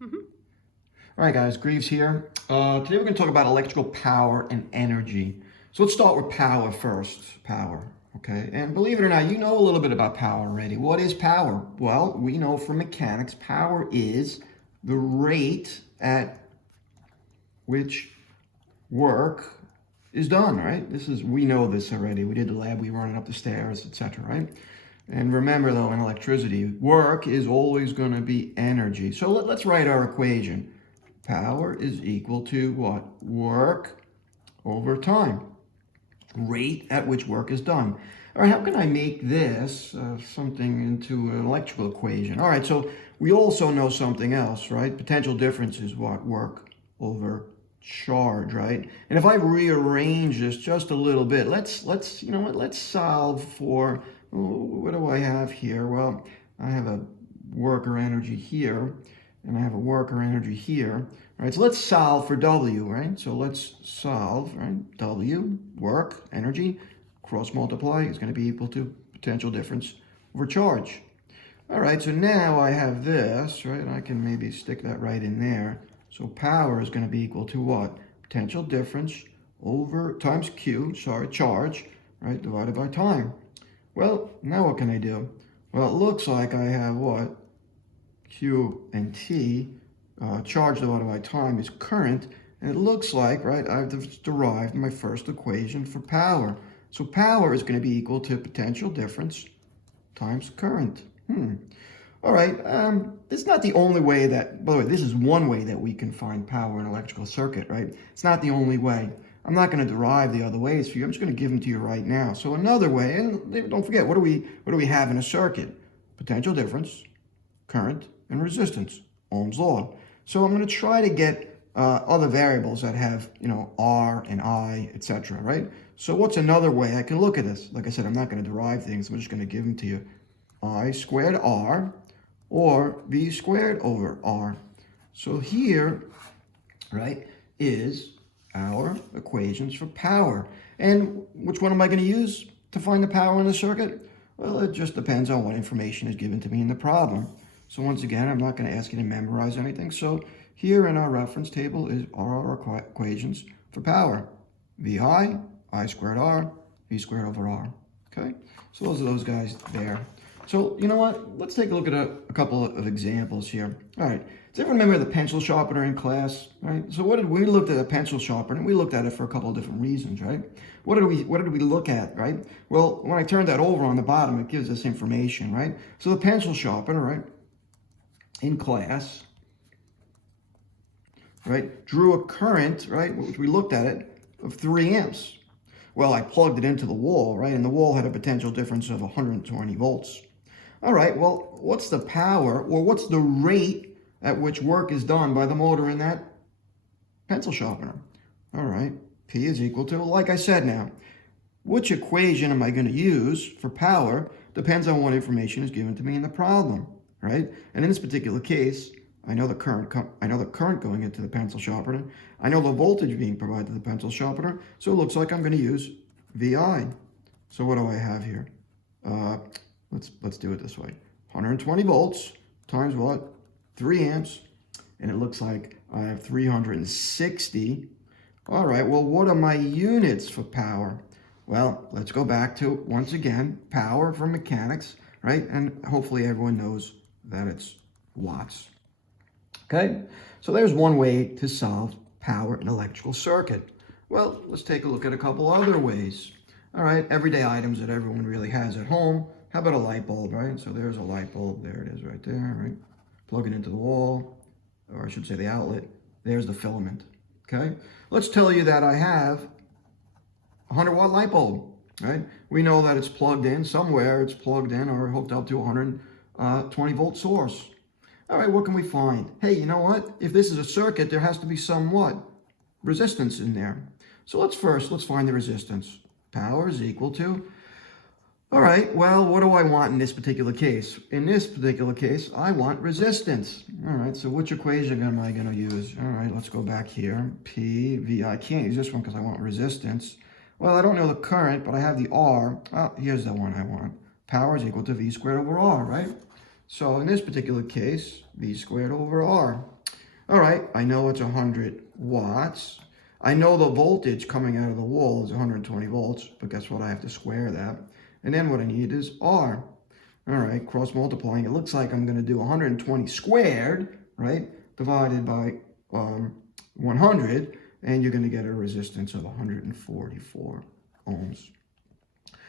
All right, guys, Greaves here. Today we're going to talk about electrical power and energy. So let's start with power first. Power, okay? And believe it or not, you know a little bit about power already. What is power? Well, we know from mechanics, power is the rate at which work is done, right? We know this already. We did the lab, we run it up the stairs, etc., right? And remember though, in electricity, work is always going to be energy. So let's write our equation. Power is equal to what? Work over time. Rate at which work is done. All right, how can I make this something into an electrical equation? All right, so we also know something else, right? Potential difference is what? Work over charge, right? And if I rearrange this just a little bit, you know what? Let's solve for, what do I have here? Well, I have a worker energy here, and I have a worker energy here. All right, so let's solve for W, right? So let's solve, right? W, work, energy, cross multiply is going to be equal to potential difference over charge. All right, so now I have this, right? I can maybe stick that right in there. So power is going to be equal to what? Potential difference over times Q, charge, right? Divided by time. Well, now what can I do? Well, it looks like I have what? Q and T, charge divided by time is current, and it looks like, right, I've derived my first equation for power. So power is going to be equal to potential difference times current. All right, it's not the only way that, by the way, this is one way that we can find power in an electrical circuit, right? It's not the only way. I'm not going to derive the other ways for you. I'm just going to give them to you right now. So another way, and don't forget, what do we have in a circuit? Potential difference, current, and resistance, Ohm's law. So I'm going to try to get other variables that have, R and I, etc., right? So what's another way I can look at this? Like I said, I'm not going to derive things. I'm just going to give them to you. I squared R or V squared over R. So here, right, is our equations for power. And which one am I going to use to find the power in the circuit? Well, it just depends on what information is given to me in the problem. So once again, I'm not going to ask you to memorize anything. So here in our reference table are our equations for power. VI, I squared R, V squared over R. Okay? So those are those guys there. So you know what? Let's take a look at a couple of examples here. All right. Does everyone remember the pencil sharpener in class? Right. So we looked at a pencil sharpener, and we looked at it for a couple of different reasons, right? What did we look at, right? Well, when I turn that over on the bottom, it gives us information, right? So the pencil sharpener, right, in class, right, drew a current, right, which we looked at it, of 3 amps. Well, I plugged it into the wall, right, and the wall had a potential difference of 120 volts. All right, well, what's the power, or what's the rate at which work is done by the motor in that pencil sharpener? All right, P is equal to, like I said now, which equation am I going to use for power depends on what information is given to me in the problem, right? And in this particular case, I know the current going into the pencil sharpener. I know the voltage being provided to the pencil sharpener, so it looks like I'm going to use VI. So what do I have here? Let's do it this way. 120 volts times what? 3 amps. And it looks like I have 360. All right, well, what are my units for power? Well, let's go back to, once again, power from mechanics, right? And hopefully everyone knows that it's watts. Okay, so there's one way to solve power in an electrical circuit. Well, let's take a look at a couple other ways. All right, everyday items that everyone really has at home. How about a light bulb, right? So there's a light bulb. There it is right there, right? Plug it into the wall, or I should say the outlet. There's the filament, okay? Let's tell you that I have a 100-watt light bulb, right? We know that it's plugged in somewhere. It's plugged in or hooked up to a 120-volt source. All right, what can we find? Hey, you know what? If this is a circuit, there has to be some what? Resistance in there. So let's find the resistance. Power is equal to, all right, well, what do I want in this particular case? In this particular case, I want resistance. All right, so which equation am I going to use? All right, let's go back here. P, V, I can't use this one because I want resistance. Well, I don't know the current, but I have the R. Oh, here's the one I want. Power is equal to V squared over R, right? So in this particular case, V squared over R. All right, I know it's 100 watts. I know the voltage coming out of the wall is 120 volts, but guess what? I have to square that. And then what I need is R. All right, cross multiplying. It looks like I'm going to do 120 squared, right, divided by 100, and you're going to get a resistance of 144 ohms.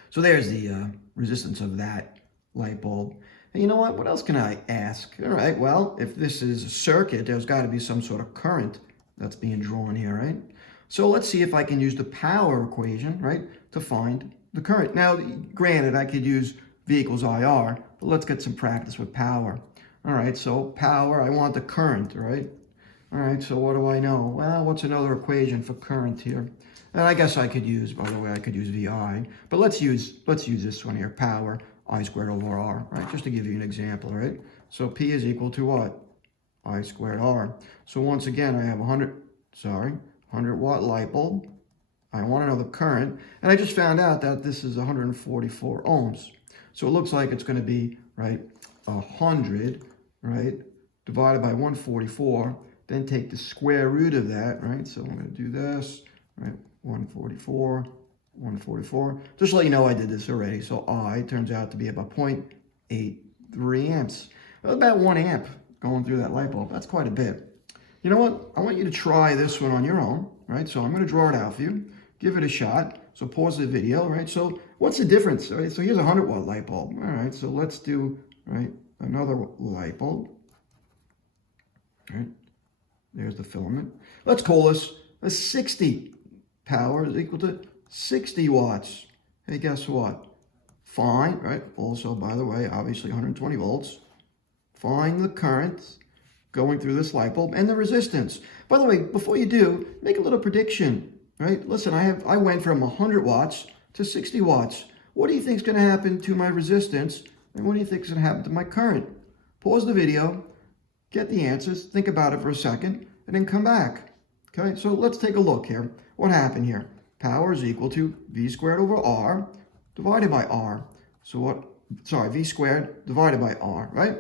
So there's the resistance of that light bulb. And you know what? What else can I ask? All right, well, if this is a circuit, there's got to be some sort of current that's being drawn here, right? So let's see if I can use the power equation, right, to find the current. Now, granted, I could use V equals IR, but let's get some practice with power. All right, so power, I want the current, right? All right, so what do I know? Well, what's another equation for current here? And I guess I could use, by the way, I could use VI, but let's use this one here, power, I squared over R, right? Just to give you an example, right? So P is equal to what? I squared R. So once again, I have 100 watt light bulb. I want to know the current, and I just found out that this is 144 ohms. So it looks like it's going to be, right, 100, right, divided by 144, then take the square root of that, right? So I'm going to do this, right, 144. Just to let you know I did this already. So I turns out to be about 0.83 amps. About 1 amp going through that light bulb. That's quite a bit. You know what? I want you to try this one on your own, right? So I'm going to draw it out for you. Give it a shot. So pause the video, right? So what's the difference? Right? So here's a 100 watt light bulb. All right, so let's do, right, another light bulb. All right, there's the filament. Let's call this a 60. Power is equal to 60 watts. Hey, guess what? Find, right? Also, by the way, obviously 120 volts. Find the current going through this light bulb and the resistance. By the way, before you do, make a little prediction, right? Listen, I went from 100 watts to 60 watts. What do you think is going to happen to my resistance? And what do you think is going to happen to my current? Pause the video, get the answers, think about it for a second, and then come back. Okay, so let's take a look here. What happened here? Power is equal to V squared over R divided by R. So what, V squared divided by R, right?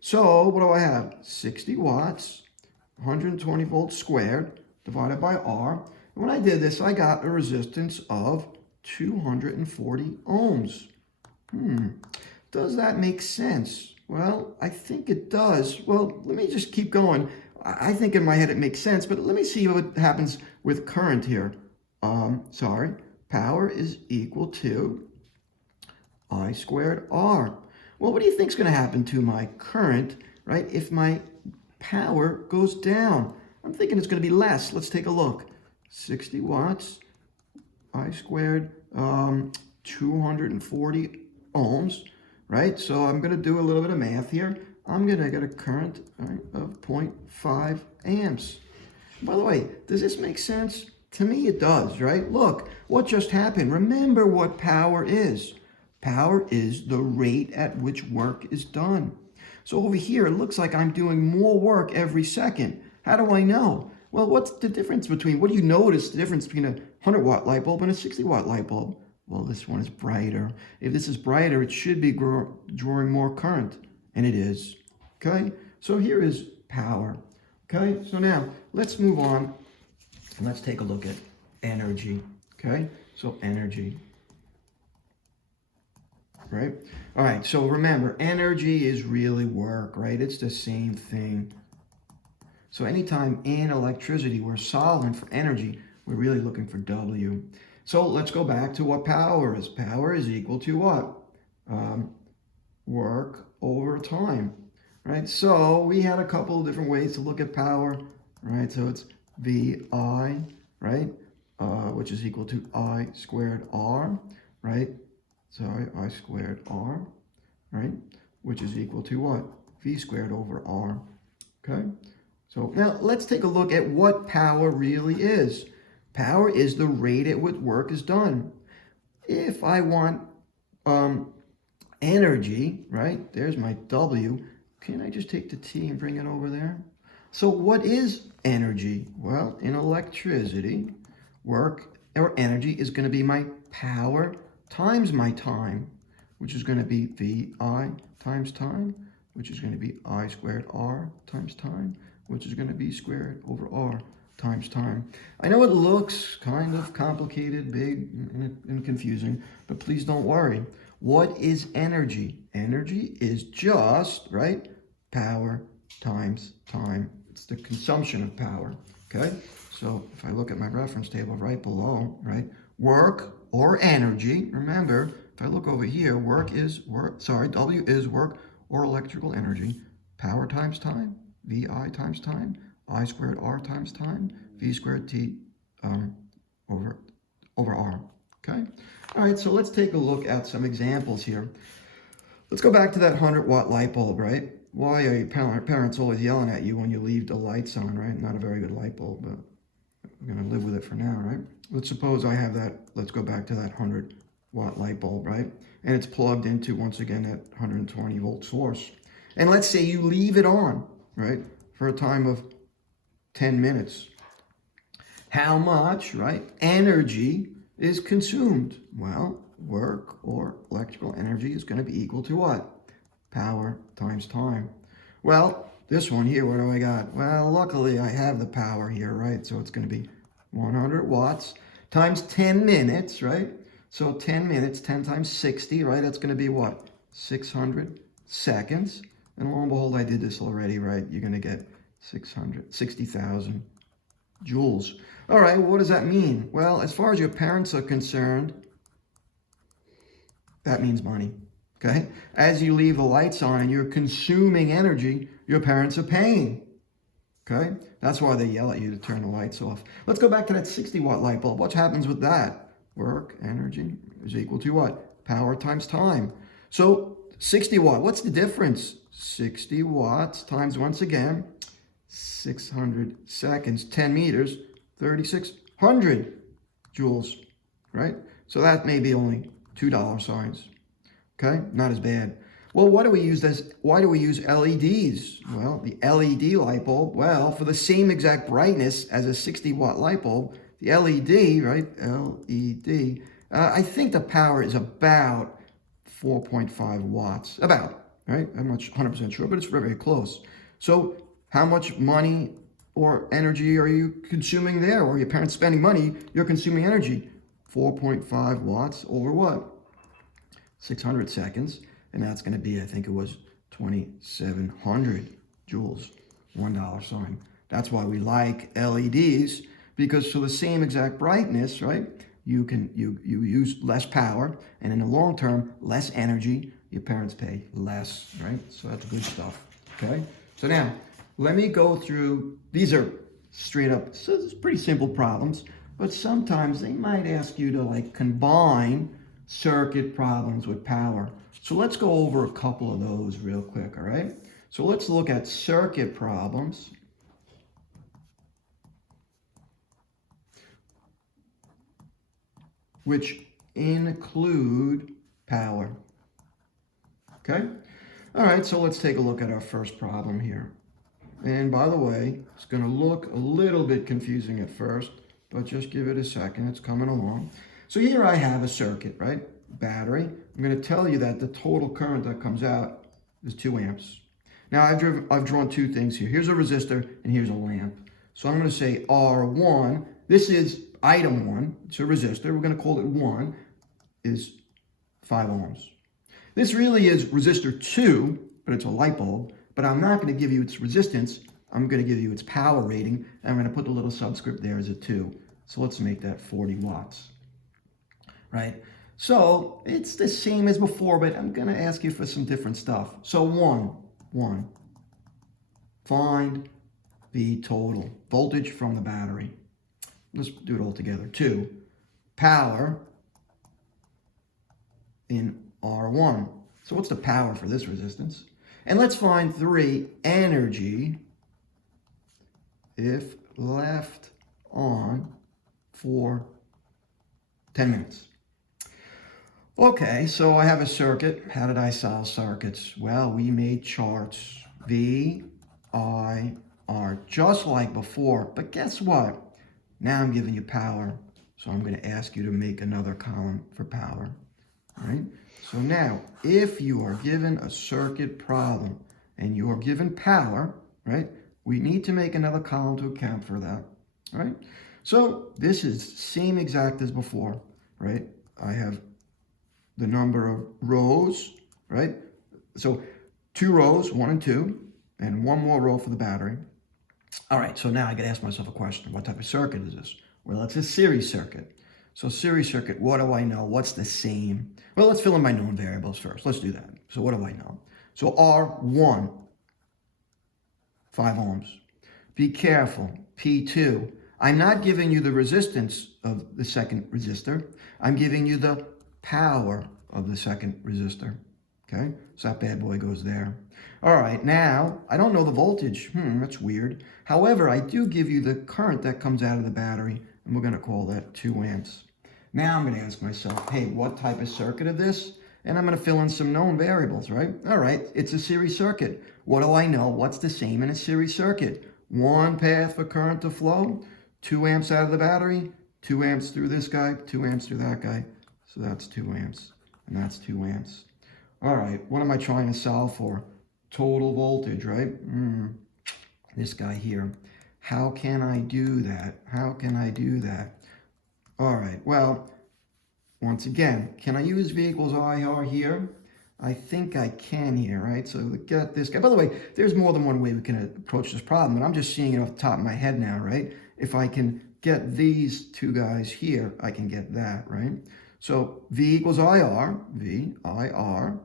So what do I have? 60 watts, 120 volts squared divided by R. And when I did this, I got a resistance of 240 ohms. Does that make sense? Well, I think it does. Well, let me just keep going. I think in my head it makes sense, but let me see what happens with current here. Power is equal to I squared R. Well, what do you think is going to happen to my current, right, if my power goes down? I'm thinking it's going to be less. Let's take a look. 60 watts, I squared, 240 ohms, right? So I'm going to do a little bit of math here. I'm going to get a current, right, of 0.5 amps. By the way, does this make sense? To me, it does, right? Look, what just happened? Remember what power is. Power is the rate at which work is done. So over here, it looks like I'm doing more work every second. How do I know? Well, what's the difference between, what do you notice the difference between a 100 watt light bulb and a 60 watt light bulb? Well, this one is brighter. If this is brighter, it should be drawing more current, and it is. Okay, so here is power. Okay, so now let's move on and let's take a look at energy. Okay, so energy. Right? All right, so remember, energy is really work, right? It's the same thing. So anytime in electricity we're solving for energy, we're really looking for W. So let's go back to what power is. Power is equal to what? Work over time, right? So we had a couple of different ways to look at power, right? So it's VI, right? Which is equal to I squared R, right? I squared R, right? Which is equal to what? V squared over R, okay? So now let's take a look at what power really is. Power is the rate at which work is done. If I want energy, right? There's my W. Can I just take the T and bring it over there? So what is energy? Well, in electricity, work or energy is going to be my power times my time, which is going to be VI times time, which is going to be I squared R times time, which is going to be squared over R times time. I know it looks kind of complicated, big, and confusing, but please don't worry. What is energy? Energy is just, right, power times time. It's the consumption of power, okay? So if I look at my reference table right below, right, work or energy, remember, if I look over here, W is work or electrical energy, power times time, VI times time, I squared R times time, V squared T over R, okay? All right, so let's take a look at some examples here. Let's go back to that 100-watt light bulb, right? Why are your parents always yelling at you when you leave the lights on, right? Not a very good light bulb, but we're going to live with it for now, right? Let's suppose I have that, let's go back to that 100-watt light bulb, right? And it's plugged into, once again, that 120-volt source. And let's say you leave it on, right, for a time of 10 minutes. How much, right, energy is consumed? Well, work or electrical energy is going to be equal to what? Power times time. Well, this one here, what do I got? Well, luckily I have the power here, right? So it's going to be 100 watts times 10 minutes, right? So 10 minutes, 10 times 60, right? That's going to be what? 600 seconds. And lo and behold, I did this already, right? You're going to get 60,000 joules. All right, well, what does that mean? Well, as far as your parents are concerned, that means money, okay? As you leave the lights on and you're consuming energy, your parents are paying, okay? That's why they yell at you to turn the lights off. Let's go back to that 60-watt light bulb. What happens with that? Work, energy is equal to what? Power times time. So 60 watt, what's the difference? 60 watts times, once again, 600 seconds, 10 meters, 3,600 joules, right? So that may be only $2 signs, okay? Not as bad. Well, why do we use LEDs? Well, the LED light bulb, well, for the same exact brightness as a 60-watt light bulb, the LED, right, LED, I think the power is about 4.5 watts, about, right? I'm not 100% sure, but it's very, very close. So how much money or energy are you consuming there? Or your parents spending money, you're consuming energy. 4.5 watts over what? 600 seconds. And that's going to be, I think it was 2,700 joules, $1 sign. That's why we like LEDs, because for the same exact brightness, right, you use less power, and in the long term, less energy. Your parents pay less, right? So that's good stuff, okay? So now, let me go through, these are straight up, so it's pretty simple problems, but sometimes they might ask you to like combine circuit problems with power. So let's go over a couple of those real quick, all right? So let's look at circuit problems. Which include power, okay? All right, so let's take a look at our first problem here. And by the way, it's gonna look a little bit confusing at first, but just give it a second, it's coming along. So here I have a circuit, right? Battery. I'm going to tell you that the total current that comes out is 2 amps. Now I've drawn two things here. Here's a resistor and here's a lamp. So I'm going to say R1. This is item 1. It's a resistor. We're going to call it 1 is 5 ohms. This really is resistor 2, but it's a light bulb. But I'm not going to give you its resistance. I'm going to give you its power rating. And I'm going to put the little subscript there as a 2. So let's make that 40 watts. Right? So it's the same as before, but I'm going to ask you for some different stuff. So 1. Find the total voltage from the battery. Let's do it all together. 2. Power in R1. So what's the power for this resistance? And let's find 3. Energy if left on for 10 minutes. Okay, so I have a circuit. How did I solve circuits? Well, we made charts. V, I, R, just like before. But guess what? Now I'm giving you power. So I'm going to ask you to make another column for power. All right? So now, if you are given a circuit problem and you are given power, right? We need to make another column to account for that, right? So this is same exact as before, right? I have the number of rows, right? So 2 rows, 1 and 2, and 1 more row for the battery. All right, so now I got to ask myself a question. What type of circuit is this? Well, it's a series circuit. So series circuit, what do I know? What's the same? Well, let's fill in my known variables first. Let's do that. So what do I know? So R1, 5 ohms. Be careful, P2. I'm not giving you the resistance of the second resistor. I'm giving you the power of the second resistor. Okay, so that bad boy goes there. All right, now, I don't know the voltage. That's weird. However, I do give you the current that comes out of the battery, and we're going to call that 2 amps. Now I'm going to ask myself, hey, what type of circuit is this? And I'm going to fill in some known variables, right? All right, it's a series circuit. What do I know? What's the same in a series circuit? 1 path for current to flow, 2 amps out of the battery, 2 amps through this guy, 2 amps through that guy. So that's 2 amps, and that's 2 amps. All right, what am I trying to solve for? Total voltage, right? This guy here. How can I do that? How can I do that? All right, well, once again, can I use V equals IR here? I think I can here, right? So we got this guy. By the way, there's more than one way we can approach this problem, but I'm just seeing it off the top of my head now, right? If I can get these 2 guys here, I can get that, right? So V equals IR, V, IR,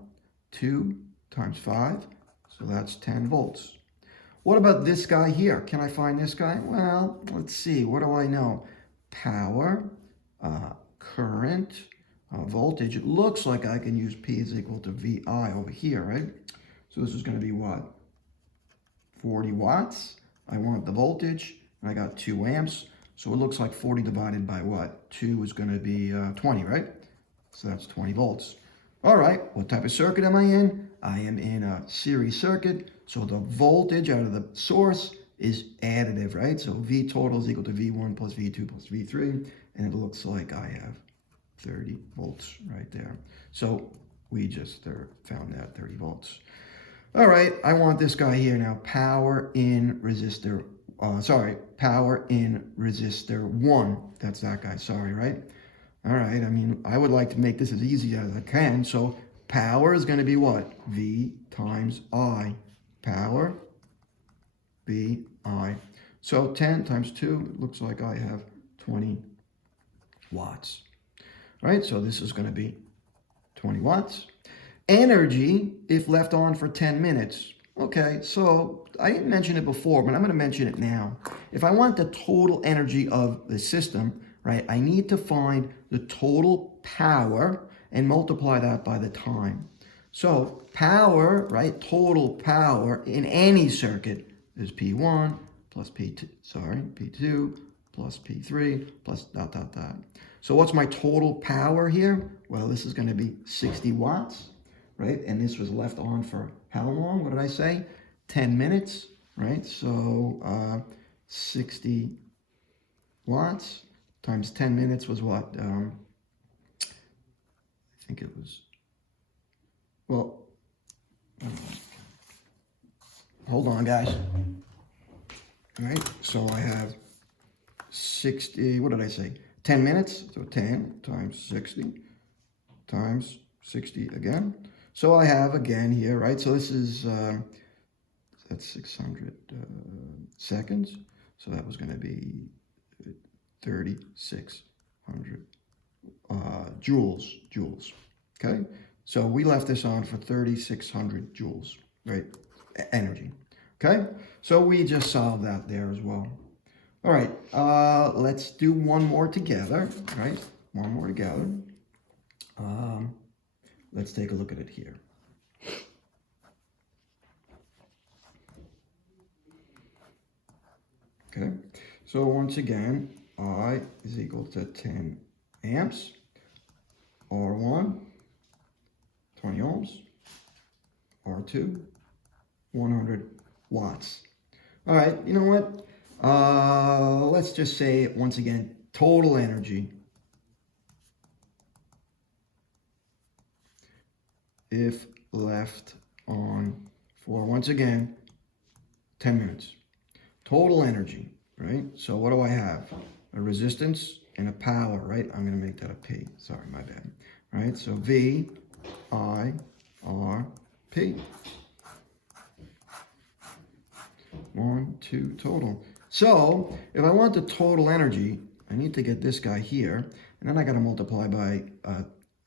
2 times 5, so that's 10 volts. What about this guy here? Can I find this guy? Well, let's see. What do I know? Power, current, voltage. It looks like I can use P is equal to VI over here, right? So this is going to be what? 40 watts. I want the voltage, and I got 2 amps. So it looks like 40 divided by what? 2 is going to be 20, right? So that's 20 volts. All right, what type of circuit am I in? I am in a series circuit, so the voltage out of the source is additive, right? So V total is equal to V1 plus V2 plus V3, and it looks like I have 30 volts right there. So we just found that 30 volts. All right, I want this guy here now, power in resistor, power in resistor 1. That's that guy, sorry, right? All right, I mean, I would like to make this as easy as I can. So power is going to be what? V times I. Power, V, I. So 10 times 2, it looks like I have 20 watts. All right, so this is going to be 20 watts. Energy, if left on for 10 minutes. Okay, so I didn't mention it before, but I'm going to mention it now. If I want the total energy of the system, right, I need to find the total power and multiply that by the time. So power, right, total power in any circuit is P1 plus P2, P2 plus P3 plus dot, dot, dot. So what's my total power here? Well, this is going to be 60 watts, right? And this was left on for how long? What did I say? 10 minutes, right? So 60 watts times 10 minutes was what? I think it was, well, hold on, guys. All right, so I have 60, what did I say? 10 minutes, so 10 times 60 times 60 again. So I have again here, right? So this is, that's 600 seconds. So that was going to be 3,600 joules, okay? So we left this on for 3,600 joules, right? Energy, okay? So we just solved that there as well. All right, let's do one more together, right? One more together. Let's take a look at it here. Okay, so once again, I is equal to 10 amps, R1, 20 ohms, R2, 100 watts. All right, you know what? Let's just say once again, total energy. If left on for, once again, 10 minutes. total energy, right? So what do I have? A resistance and a power, right? I'm going to make that a P. Sorry, my bad. Right? So V, I, R, P. 1, 2, total. So if I want the total energy, I need to get this guy here, and then I got to multiply by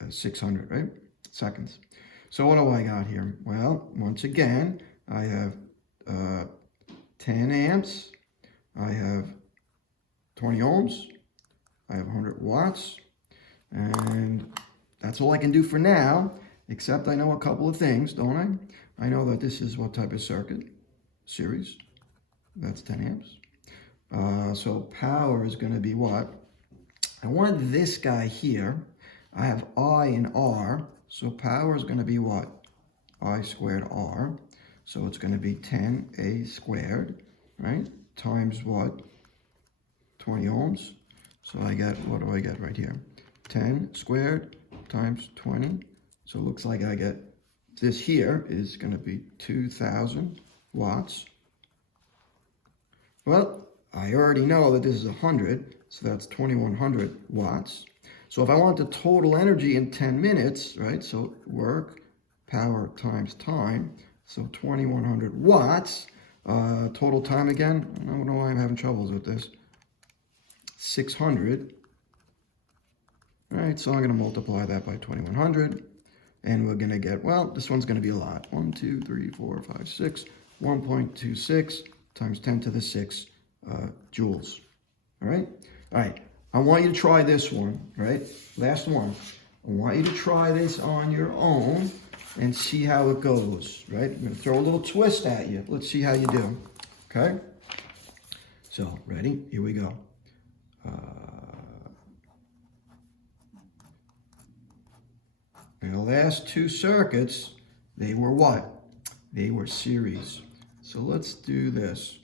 600, right? Seconds. So what do I got here? Well, once again, I have 10 amps, I have 20 ohms, I have 100 watts, and that's all I can do for now, except I know a couple of things, don't I? I know that this is what type of circuit? Series. That's 10 amps. So power is going to be what? I want this guy here. I have I and R, so power is going to be what? I squared R. So it's going to be 10A squared, right? Times what? 20 ohms. So I get, what do I get right here? 10 squared times 20. So it looks like I get, this here is going to be 2,000 watts. Well, I already know that this is 100, so that's 2,100 watts. So if I want the total energy in 10 minutes, right, so work, power times time, so 2,100 watts, total time again, I don't know why I'm having troubles with this, 600, all right, so I'm going to multiply that by 2,100, and we're going to get, well, this one's going to be a lot, 1, 2, 3, 4, 5, 6, 1.26 times 10 to the 6 joules, all right? All right, I want you to try this one, right? Last one. I want you to try this on your own and see how it goes, right? I'm going to throw a little twist at you. Let's see how you do, okay? So, ready? Here we go. And the last two circuits, they were what? They were series. So let's do this.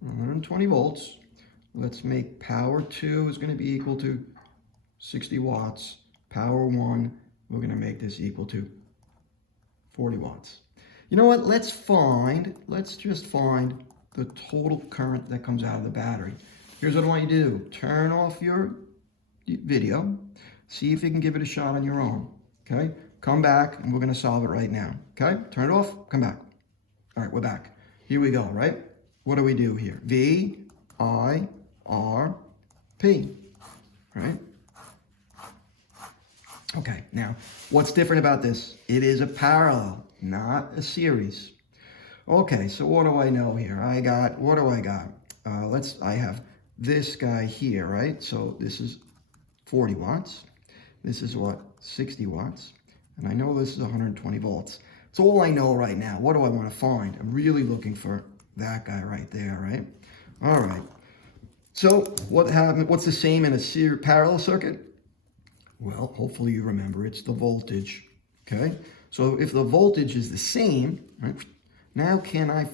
120 volts. Let's make power 2 is going to be equal to 60 watts. Power 1, we're going to make this equal to 40 watts. You know what? Let's just find the total current that comes out of the battery. Here's what I want you to do. Turn off your video. See if you can give it a shot on your own. Okay? Come back and we're going to solve it right now. Okay? Turn it off. Come back. All right, we're back. Here we go, right? What do we do here? V, I, R, P, right? Okay, now, what's different about this? It is a parallel, not a series. Okay, so what do I know here? What do I got? I have this guy here, right? So this is 40 watts. This is what? 60 watts. And I know this is 120 volts. It's all I know right now. What do I want to find? I'm really looking for that guy right there, right? All right. So what happened? What's the same in a parallel circuit? Well, hopefully you remember it's the voltage, okay? So if the voltage is the same, right, now can I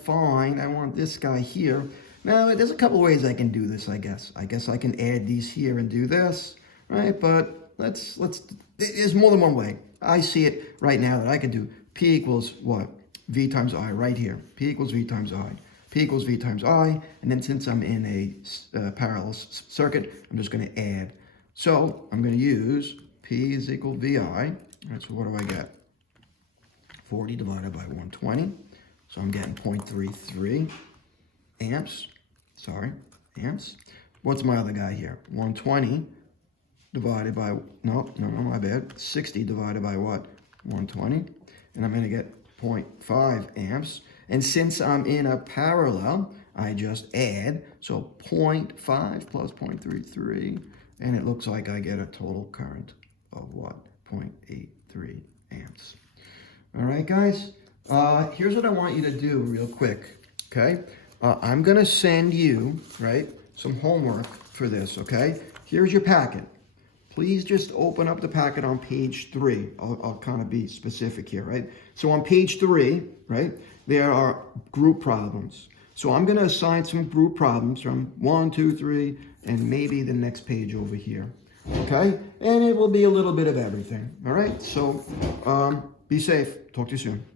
want this guy here. Now, there's a couple ways I can do this, I guess. I guess I can add these here and do this, right? But there's more than one way. I see it right now that I can do P equals what? V times I right here. P equals V times I. P equals V times I. And then since I'm in a parallel circuit, I'm just going to add. So I'm going to use P is equal VI. All right, so what do I get? 40 divided by 120. So I'm getting 0.33 amps. Sorry, amps. What's my other guy here? 120 divided by, no, my bad. 60 divided by what? 120. And I'm going to get 0.5 amps. And since I'm in a parallel, I just add. So 0.5 plus 0.33. And it looks like I get a total current of what? 0.83 amps. All right, guys. Here's what I want you to do real quick, okay? I'm going to send you, right, some homework for this, okay? Here's your packet. Please just open up the packet on page 3. I'll kind of be specific here, right? So on page 3, right, there are group problems. So I'm going to assign some group problems from 1, 2, 3, and maybe the next page over here, okay? And it will be a little bit of everything, all right? So be safe. Talk to you soon.